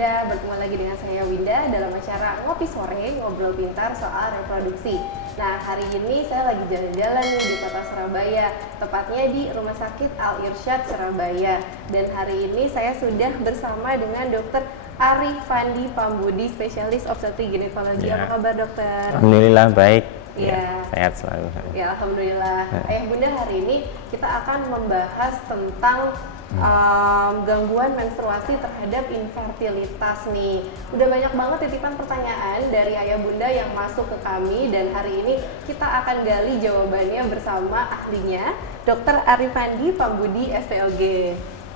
Bunda, bertemu lagi dengan saya Winda dalam acara Ngopi Sore, Ngobrol Pintar soal reproduksi. Nah, hari ini saya lagi jalan-jalan nih di kota Surabaya, tepatnya di Rumah Sakit Al Irsyad Surabaya. Dan hari ini saya sudah bersama dengan Dokter Ari Fandi Pambudi, spesialis obstetri ginekologi. Apa kabar, dokter? Alhamdulillah baik. Ya, sehat selalu. Ya, alhamdulillah. Ayah Bunda, hari ini kita akan membahas tentang gangguan menstruasi terhadap infertilitas nih. Udah banyak banget titipan pertanyaan dari Ayah Bunda yang masuk ke kami, dan hari ini kita akan gali jawabannya bersama ahlinya, Dr. Ari Fandi Pambudi, SPOG.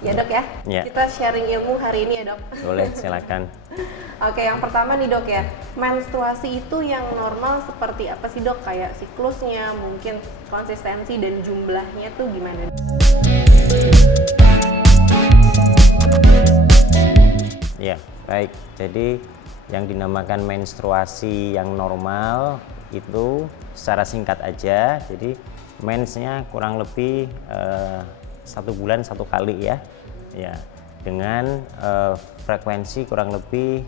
Ya dok ya? Ya. Kita sharing ilmu hari ini ya dok? Boleh, silakan. Oke, yang pertama nih dok ya, menstruasi itu yang normal seperti apa sih dok? Kayak siklusnya, mungkin konsistensi dan jumlahnya tuh gimana? Ya, baik. Jadi yang dinamakan menstruasi yang normal itu secara singkat aja. Jadi mensnya kurang lebih 1 bulan 1 kali ya. Ya, dengan frekuensi kurang lebih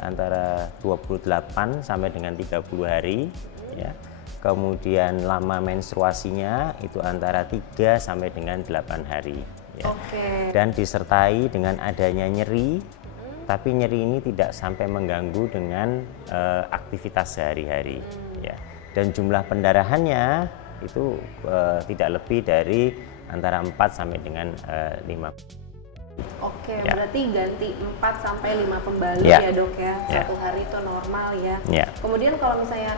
antara 28 sampai dengan 30 hari ya. Kemudian lama menstruasinya itu antara 3 sampai dengan 8 hari ya. Dan disertai dengan adanya nyeri, tapi nyeri ini tidak sampai mengganggu dengan aktivitas sehari-hari ya. Dan jumlah pendarahannya itu tidak lebih dari antara 4 sampai dengan 5. Oke, Ya. berarti ganti 4 sampai 5 pembalut Ya. ya dok ya. Ya. 1 hari itu normal ya. Ya. Kemudian kalau misalnya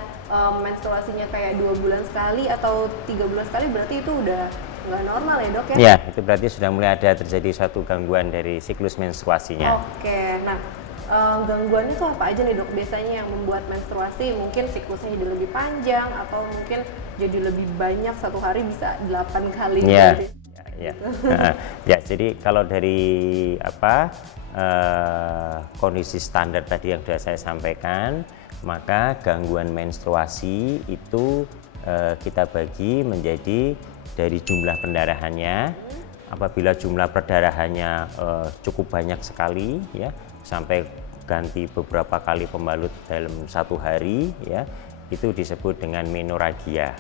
menstruasinya kayak 2 bulan sekali atau 3 bulan sekali, berarti itu udah nggak normal ya dok ya? Ya, itu berarti sudah mulai ada terjadi suatu gangguan dari siklus menstruasinya. Oke, nah gangguannya tuh apa aja nih dok biasanya yang membuat menstruasi mungkin siklusnya jadi lebih panjang atau mungkin jadi lebih banyak, 1 hari bisa 8 kali Ya. gitu. Ya. Ya, jadi kalau dari kondisi standar tadi yang sudah saya sampaikan, maka gangguan menstruasi itu kita bagi menjadi dari jumlah pendarahannya. Apabila jumlah perdarahannya cukup banyak sekali ya, sampai ganti beberapa kali pembalut dalam 1 hari ya, itu disebut dengan menorragia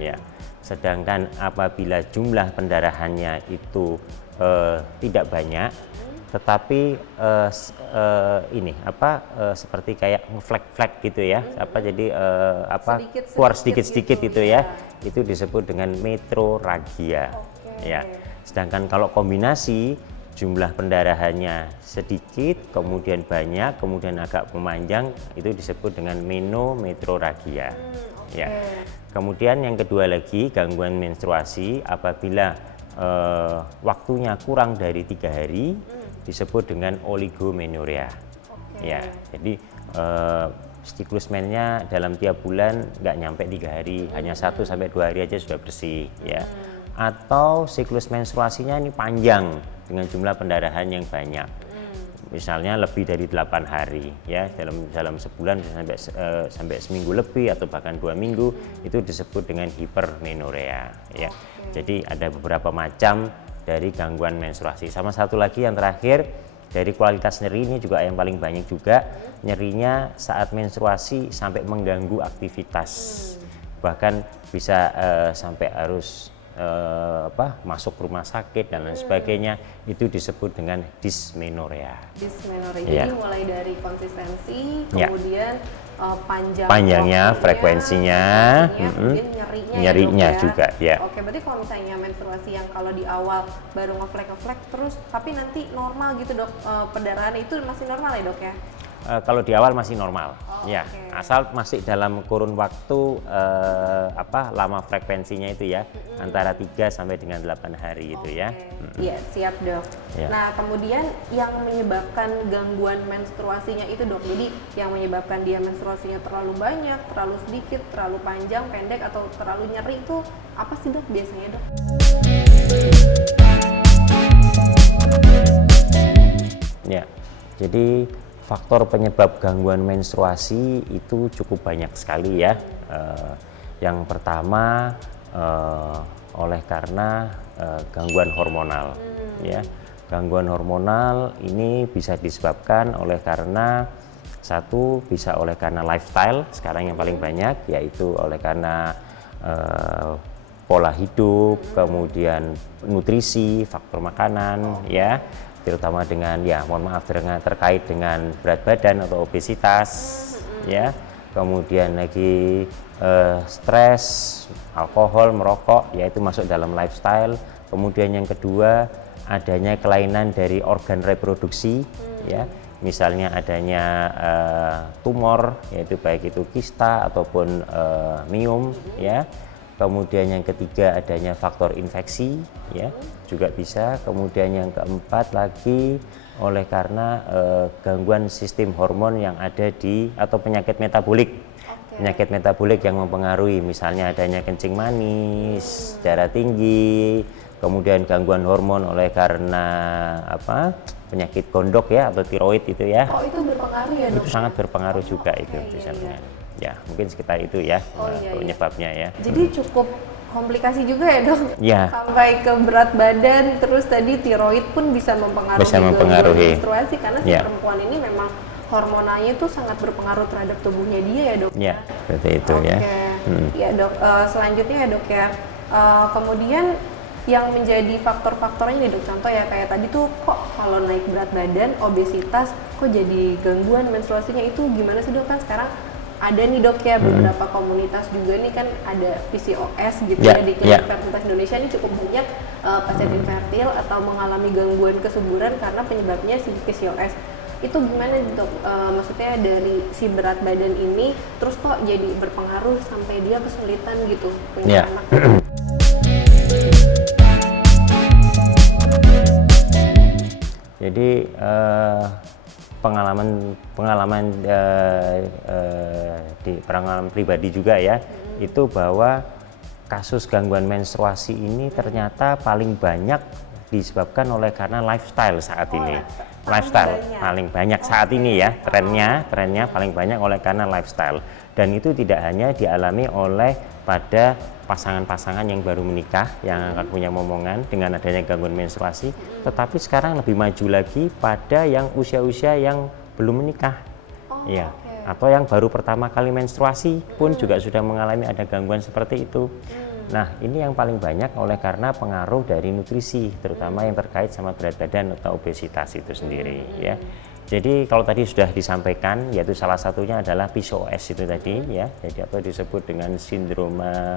ya. Sedangkan apabila jumlah pendarahannya itu tidak banyak, tetapi seperti kayak flek-flek gitu ya, jadi keluar sedikit-sedikit gitu ya, itu disebut dengan metrorragia ya. Sedangkan kalau kombinasi jumlah pendarahannya sedikit, kemudian banyak, kemudian agak memanjang, itu disebut dengan menometrorragia ya. Kemudian yang kedua lagi, gangguan menstruasi apabila waktunya kurang dari 3 hari disebut dengan oligomenorrhea ya. Jadi siklus mensnya dalam tiap bulan nggak nyampe 3 hari, hanya 1 sampai 2 hari aja sudah bersih ya. Atau siklus menstruasinya ini panjang dengan jumlah pendarahan yang banyak, misalnya lebih dari 8 hari ya, dalam sebulan sampai seminggu lebih atau bahkan 2 minggu, itu disebut dengan hipermenorrhea ya. Jadi ada beberapa macam dari gangguan menstruasi. Sama satu lagi yang terakhir, dari kualitas nyeri ini juga yang paling banyak juga, nyerinya saat menstruasi sampai mengganggu aktivitas, bahkan bisa sampai harus masuk rumah sakit dan lain sebagainya, itu disebut dengan dysmenorrhea. Dysmenorrhea. Jadi mulai dari konsistensi, kemudian panjangnya, frekuensinya, kemudian nyerinya ya, juga ya. Oke, berarti kalau misalnya menstruasi yang kalau di awal baru ngeflek terus, tapi nanti normal gitu dok, perdarahan itu masih normal ya dok ya? Kalau di awal masih normal, ya, asal masih dalam kurun waktu lama frekuensinya itu ya, antara 3 sampai dengan 8 hari itu ya. Iya, siap dok. Ya. Nah, kemudian yang menyebabkan gangguan menstruasinya itu dok, jadi yang menyebabkan dia menstruasinya terlalu banyak, terlalu sedikit, terlalu panjang, pendek, atau terlalu nyeri itu apa sih dok biasanya dok? Ya, jadi faktor penyebab gangguan menstruasi itu cukup banyak sekali ya. Yang pertama oleh karena gangguan hormonal ya. Gangguan hormonal ini bisa disebabkan oleh karena satu, bisa oleh karena lifestyle sekarang yang paling banyak, yaitu oleh karena pola hidup, kemudian nutrisi, faktor makanan, ya, terutama dengan, ya mohon maaf, terkait dengan berat badan atau obesitas, ya, kemudian lagi stres, alkohol, merokok, yaitu masuk dalam lifestyle. Kemudian yang kedua, adanya kelainan dari organ reproduksi, ya, misalnya adanya tumor, yaitu baik itu kista ataupun miom, ya. Kemudian yang ketiga, adanya faktor infeksi, ya, juga bisa. Kemudian yang keempat lagi oleh karena gangguan sistem hormon yang ada di, atau penyakit metabolik. Penyakit metabolik yang mempengaruhi, misalnya adanya kencing manis, darah tinggi, kemudian gangguan hormon oleh karena penyakit gondok, ya, atau tiroid itu, ya. Oh, itu berpengaruh ya, Dok? Itu sangat berpengaruh juga, itu misalnya. Ya, mungkin sekitar itu, ya, penyebabnya, ya. Jadi cukup komplikasi juga ya, Dok? Ya. Sampai ke berat badan, terus tadi tiroid pun bisa mempengaruhi menstruasi, karena si perempuan ini memang hormonalnya itu sangat berpengaruh terhadap tubuhnya dia, ya, Dok? Ya, seperti itu, ya. Ya, Dok. Selanjutnya, ya, Dok, ya. Kemudian yang menjadi faktor-faktornya nih, Dok, contoh ya kayak tadi tuh, kok kalau naik berat badan, obesitas, kok jadi gangguan menstruasinya, itu gimana sih, Dok? Kan sekarang ada nih, Dok, ya, beberapa komunitas juga nih, kan ada PCOS gitu, ya, di Klinik Fertilitas Indonesia ini cukup banyak pasien infertil atau mengalami gangguan kesuburan karena penyebabnya si PCOS. Itu gimana, Dok? Maksudnya dari si berat badan ini terus kok jadi berpengaruh sampai dia kesulitan gitu punya anak. Jadi pengalaman pribadi juga, ya, itu bahwa kasus gangguan menstruasi ini ternyata paling banyak disebabkan oleh karena lifestyle saat ini. Lifestyle paling banyak saat ini, ya, trennya paling banyak oleh karena lifestyle, dan itu tidak hanya dialami oleh pada pasangan-pasangan yang baru menikah yang akan punya momongan dengan adanya gangguan menstruasi, tetapi sekarang lebih maju lagi pada yang usia-usia yang belum menikah, ya, atau yang baru pertama kali menstruasi pun juga sudah mengalami ada gangguan seperti itu. Nah, ini yang paling banyak oleh karena pengaruh dari nutrisi, terutama yang terkait sama berat badan atau obesitas itu sendiri, ya. Jadi kalau tadi sudah disampaikan, yaitu salah satunya adalah PCOS itu tadi, ya. Jadi atau disebut dengan sindroma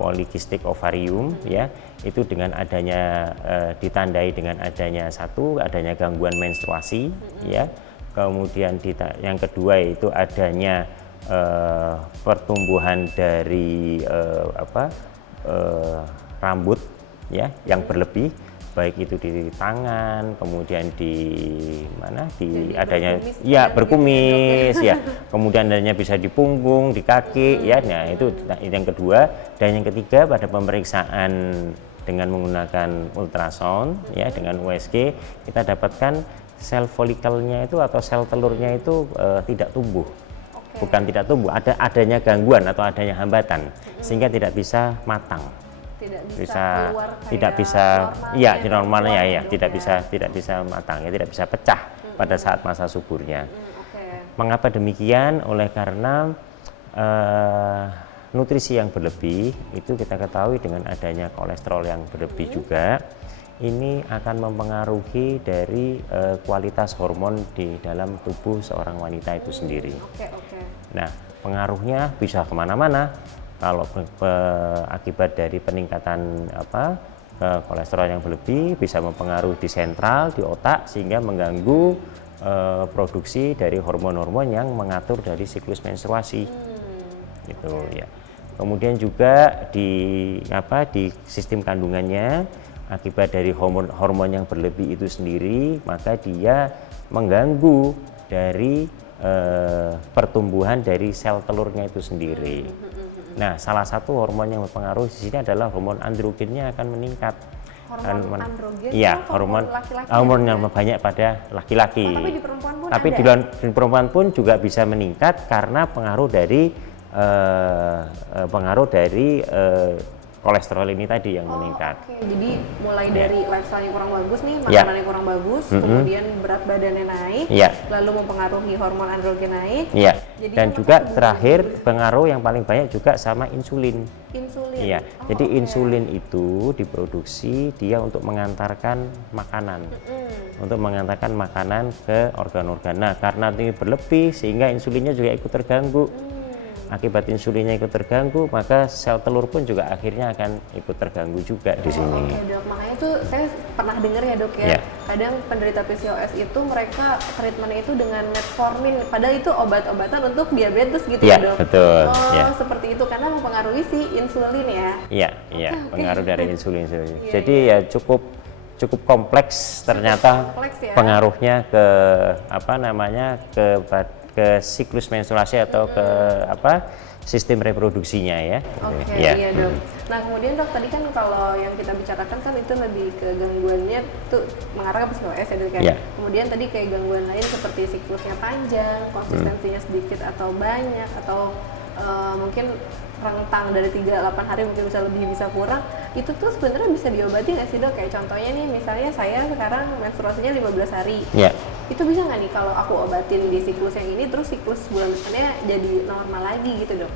polikistik ovarium, ya. Itu dengan adanya ditandai dengan adanya adanya gangguan menstruasi, ya. Kemudian yang kedua itu adanya pertumbuhan dari rambut, ya, yang berlebih, baik itu di tangan, kemudian di mana, di adanya berkumis, ya, kemudian adanya bisa di punggung, di kaki, ya. Nah, itu yang kedua. Dan yang ketiga, pada pemeriksaan dengan menggunakan ultrasound, ya, dengan USG, kita dapatkan sel folikelnya itu atau sel telurnya itu tidak tumbuh. Bukan tidak tumbuh, adanya gangguan atau adanya hambatan, sehingga tidak bisa matang, tidak bisa normalnya, ya, tidak bisa matang, ya, tidak bisa pecah pada saat masa suburnya. Mengapa demikian? Oleh karena nutrisi yang berlebih itu kita ketahui dengan adanya kolesterol yang berlebih juga, ini akan mempengaruhi dari kualitas hormon di dalam tubuh seorang wanita itu sendiri. Nah, pengaruhnya bisa kemana-mana. Kalau akibat dari peningkatan kolesterol yang berlebih, bisa mempengaruhi di sentral, di otak, sehingga mengganggu produksi dari hormon-hormon yang mengatur dari siklus menstruasi. Gitu, ya. Kemudian juga di sistem kandungannya, akibat dari hormon yang berlebih itu sendiri, maka dia mengganggu dari pertumbuhan dari sel telurnya itu sendiri. Nah, salah satu hormon yang berpengaruh di sini adalah hormon androgennya akan meningkat. Hormon androgen? Iya, hormon yang banyak pada laki-laki. Tapi di perempuan pun ada? Di perempuan pun juga bisa meningkat karena pengaruh dari kolesterol ini tadi yang meningkat. Oke. Jadi mulai dari lifestyle yang kurang bagus nih, Ya. makanan yang kurang bagus, kemudian berat badannya naik, Ya. lalu mempengaruhi hormon androgen naik. Iya. Jadi Dan kan juga apa terakhir pengaruh yang paling banyak juga sama insulin. insulin. Iya. Oh, Jadi oke. insulin itu diproduksi dia untuk mengantarkan makanan. Untuk mengantarkan makanan ke organ-organ. Nah, karena ini berlebih sehingga insulinnya juga ikut terganggu. Akibat insulinnya ikut terganggu, maka sel telur pun juga akhirnya akan ikut terganggu juga di sini. Oke dok, makanya tuh saya pernah dengar ya dok ya, Iya. kadang penderita PCOS itu mereka treatmentnya itu dengan metformin, padahal itu obat-obatan untuk diabetes gitu Iya, ya dok. betul, Oh iya. seperti itu karena mempengaruhi si insulin ya. Iya, iya, Oke. pengaruh dari insulin. Iya, Jadi ya cukup kompleks ternyata kompleks ya. pengaruhnya ke apa namanya ke siklus menstruasi atau ke sistem reproduksinya ya. Oke, Iya. iya dok. Nah kemudian dok tadi kan kalau yang kita bicarakan kan itu lebih ke gangguannya tuh mengarah ke PCOS ya dok kan. Iya. Kemudian tadi kayak gangguan lain seperti siklusnya panjang, konsistensinya sedikit atau banyak atau mungkin rentang dari 3-8 hari mungkin bisa lebih bisa kurang, itu tuh sebenarnya bisa diobati nggak sih dok? Kayak contohnya nih misalnya saya sekarang menstruasinya 15 hari. Iya. Itu bisa nggak nih kalau aku obatin di siklus yang ini terus siklus bulan depannya jadi normal lagi gitu dok?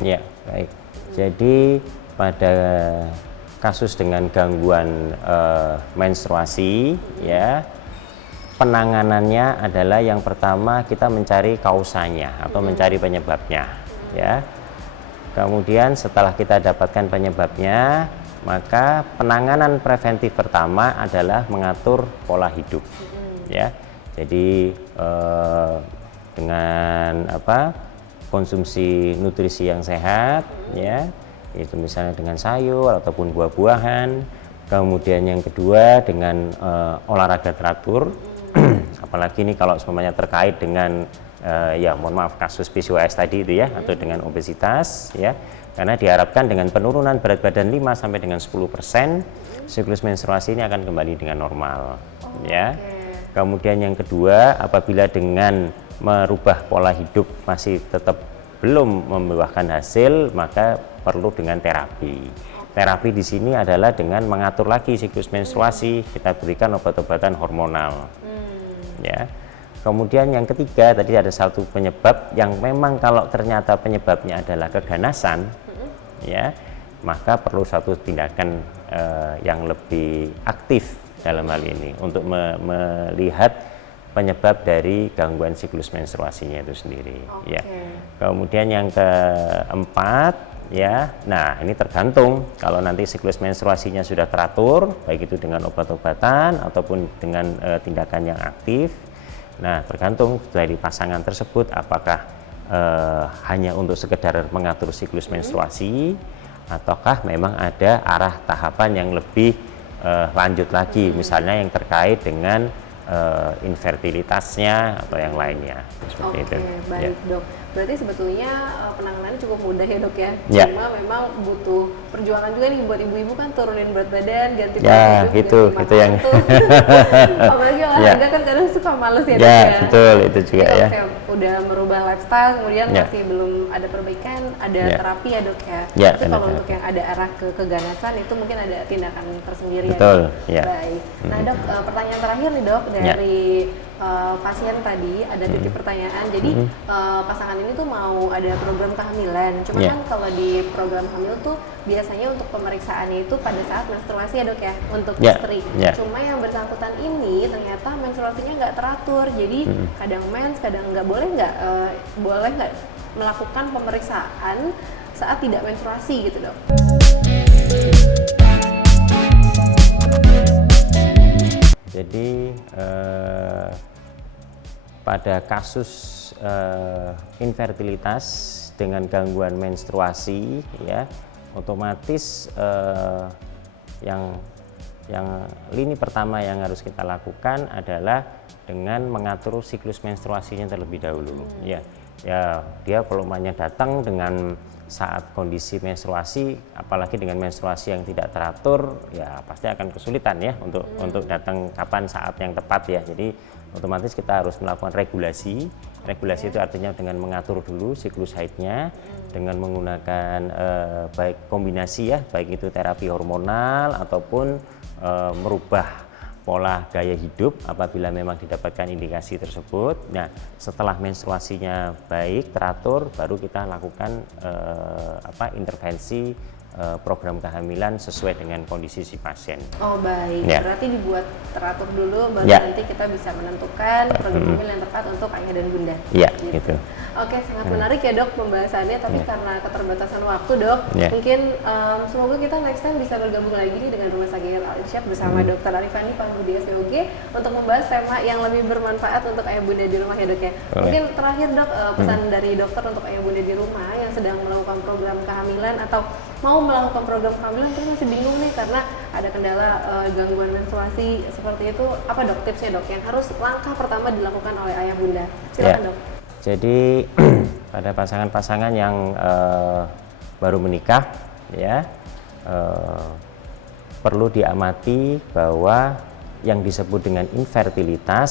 Ya, baik. Jadi pada kasus dengan gangguan menstruasi, ya, penanganannya adalah yang pertama kita mencari kausanya atau mencari penyebabnya, ya. Kemudian setelah kita dapatkan penyebabnya, maka penanganan preventif pertama adalah mengatur pola hidup, ya. Jadi dengan konsumsi nutrisi yang sehat, ya, itu misalnya dengan sayur ataupun buah-buahan. Kemudian yang kedua dengan olahraga teratur, apalagi ini kalau semuanya terkait dengan ya mohon maaf kasus PCOS tadi itu ya, atau dengan obesitas ya, karena diharapkan dengan penurunan berat badan 5 sampai dengan 10%, siklus menstruasi ini akan kembali dengan normal, ya. Kemudian yang kedua, apabila dengan merubah pola hidup masih tetap belum membuahkan hasil, maka perlu dengan terapi. Terapi di sini adalah dengan mengatur lagi siklus menstruasi, kita berikan obat-obatan hormonal. Ya. Kemudian yang ketiga, tadi ada satu penyebab yang memang kalau ternyata penyebabnya adalah keganasan, ya, maka perlu satu tindakan yang lebih aktif dalam hal ini untuk melihat penyebab dari gangguan siklus menstruasinya itu sendiri. Ya. Kemudian yang keempat, ya, nah ini tergantung kalau nanti siklus menstruasinya sudah teratur, baik itu dengan obat-obatan ataupun dengan tindakan yang aktif. Nah, tergantung dari pasangan tersebut apakah hanya untuk sekedar mengatur siklus menstruasi ataukah memang ada arah tahapan yang lebih lanjut lagi, misalnya yang terkait dengan infertilitasnya atau yang lainnya. Seperti itu. Baik Ya. dok. Berarti sebetulnya penanganannya cukup mudah ya dok ya. Ya. Cuma memang butuh perjuangan juga nih buat ibu-ibu kan turunin berat badan, ganti Ya, pola hidup, itu ganti yang makan tuh. Apalagi olahraga kan kadang suka males ya dok Ya, ya. betul itu juga Jadi kalau ya. saya udah merubah lifestyle, kemudian Ya. masih belum ada perbaikan, ada Ya. terapi ya dok ya. Ya, Tapi ada kalau untuk terapi. yang ada arah ke keganasan itu mungkin ada tindakan tersendiri Betul, ya dok. ya. Baik. Nah dok, pertanyaan terakhir nih dok dari pasien tadi ada titip pertanyaan. Jadi pasangan ini tuh mau ada program kehamilan. Cuma Ya. kan kalau di program hamil tuh biasanya untuk pemeriksaannya itu pada saat menstruasi ya dok ya untuk Ya. istri. Ya. Cuma yang bersangkutan ini ternyata menstruasinya nggak teratur. Jadi kadang mens, kadang nggak boleh nggak melakukan pemeriksaan saat tidak menstruasi gitu dok. Jadi pada kasus infertilitas dengan gangguan menstruasi, ya, otomatis yang lini pertama yang harus kita lakukan adalah dengan mengatur siklus menstruasinya terlebih dahulu. Ya, ya dia volumenya datang dengan saat kondisi menstruasi, apalagi dengan menstruasi yang tidak teratur, ya pasti akan kesulitan ya untuk datang kapan saat yang tepat ya. Jadi otomatis kita harus melakukan regulasi. Regulasi itu artinya dengan mengatur dulu siklus haidnya dengan menggunakan baik kombinasi ya, baik itu terapi hormonal ataupun merubah pola gaya hidup apabila memang didapatkan indikasi tersebut. Nah, setelah menstruasinya baik, teratur, baru kita lakukan intervensi program kehamilan sesuai dengan kondisi si pasien. Oh baik, ya. Berarti dibuat teratur dulu, baru ya. nanti kita bisa menentukan program hamil yang tepat untuk ayah dan bunda. Iya, gitu. Oke, sangat menarik ya dok pembahasannya, tapi karena keterbatasan waktu dok, mungkin semoga kita next time bisa bergabung lagi nih dengan Rumah Sakit Al-Irsyad bersama Dr. Arifandi Pambudi SPOG untuk membahas tema yang lebih bermanfaat untuk ayah bunda di rumah ya dok ya. Mungkin terakhir dok, pesan dari dokter untuk ayah bunda di rumah yang sedang melakukan program kehamilan atau mau melakukan program kehamilan tapi masih bingung nih karena ada kendala gangguan menstruasi seperti itu, apa dok tipsnya dok yang harus langkah pertama dilakukan oleh ayah bunda? Silakan dok. Jadi pada pasangan-pasangan yang baru menikah ya perlu diamati bahwa yang disebut dengan infertilitas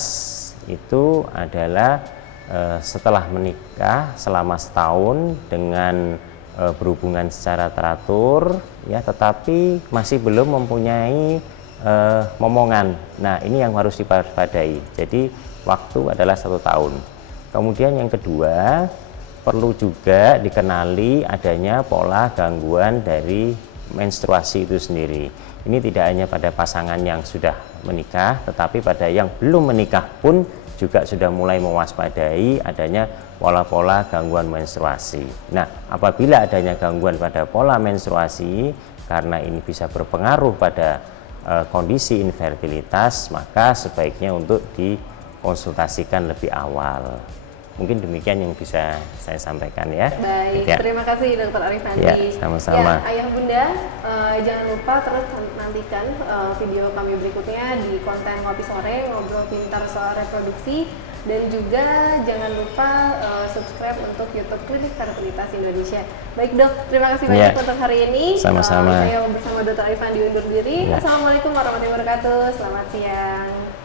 itu adalah setelah menikah selama setahun dengan berhubungan secara teratur ya, tetapi masih belum mempunyai momongan. Nah, ini yang harus diwaspadai. Jadi waktu adalah 1 tahun. Kemudian yang kedua, perlu juga dikenali adanya pola gangguan dari menstruasi itu sendiri. Ini tidak hanya pada pasangan yang sudah menikah, tetapi pada yang belum menikah pun juga sudah mulai mewaspadai adanya pola-pola gangguan menstruasi. Nah, apabila adanya gangguan pada pola menstruasi, karena ini bisa berpengaruh pada kondisi infertilitas, maka sebaiknya untuk dikonsultasikan lebih awal. Mungkin demikian yang bisa saya sampaikan ya. Baik, ya. Terima kasih Dr. Arifandi. Ya, sama-sama. Ya, ayah bunda, jangan lupa terus nantikan video kami berikutnya di konten Ngopi Sore, ngobrol pintar soal reproduksi. Dan juga jangan lupa subscribe untuk YouTube Klinik Fertilitas Indonesia. Baik dok, terima kasih banyak untuk hari ini. Sama-sama. Saya bersama Dr. Arifandi undur diri. Assalamualaikum warahmatullahi wabarakatuh. Selamat siang.